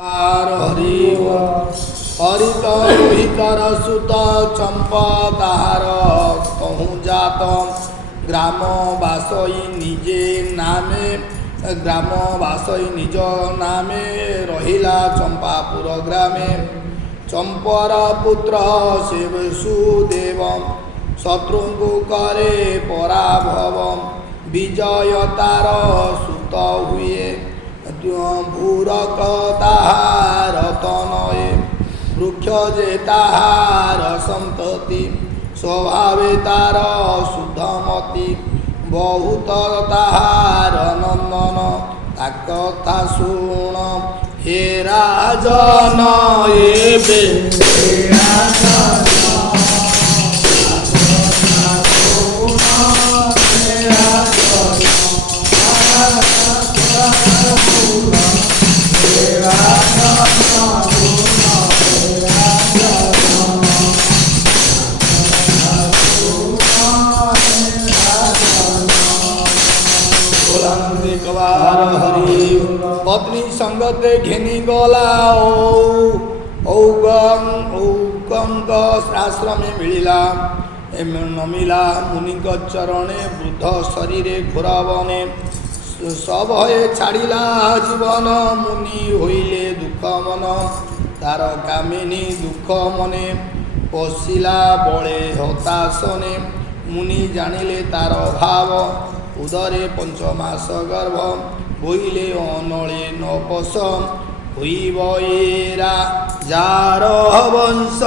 हरि हरित रोहितर सुत चंपा ताहार कहूँ जात ग्राम बासई निजे नामे ग्राम बासई निज नामे रहिला चंपापुर ग्रामे चंपर पुत्र शिवसुदेव शत्रुଙ୍କୁ करे पराभव विजयतार सुत हुए भूरक ताहार तनये वृक्ष जे ताहार संतति स्वभावे तार शुद्धमति बहुत ताहार नंदन कथा शुण हे राजन एबे हरि पत्नी संगते घेनी गला औगंग आश्रमे मिलिला नमिला मुनि चरणे वृद्ध शरीर घोरावने सभये छाड़िला जीवन मुनि होइले दुख मन तार कामिनी दुख मने पशिला बड़े हताशने मुनि जानिले तार भाव उदरे पंचमास गर्भ बोइले अनले नपस होइब एरा जार वंश।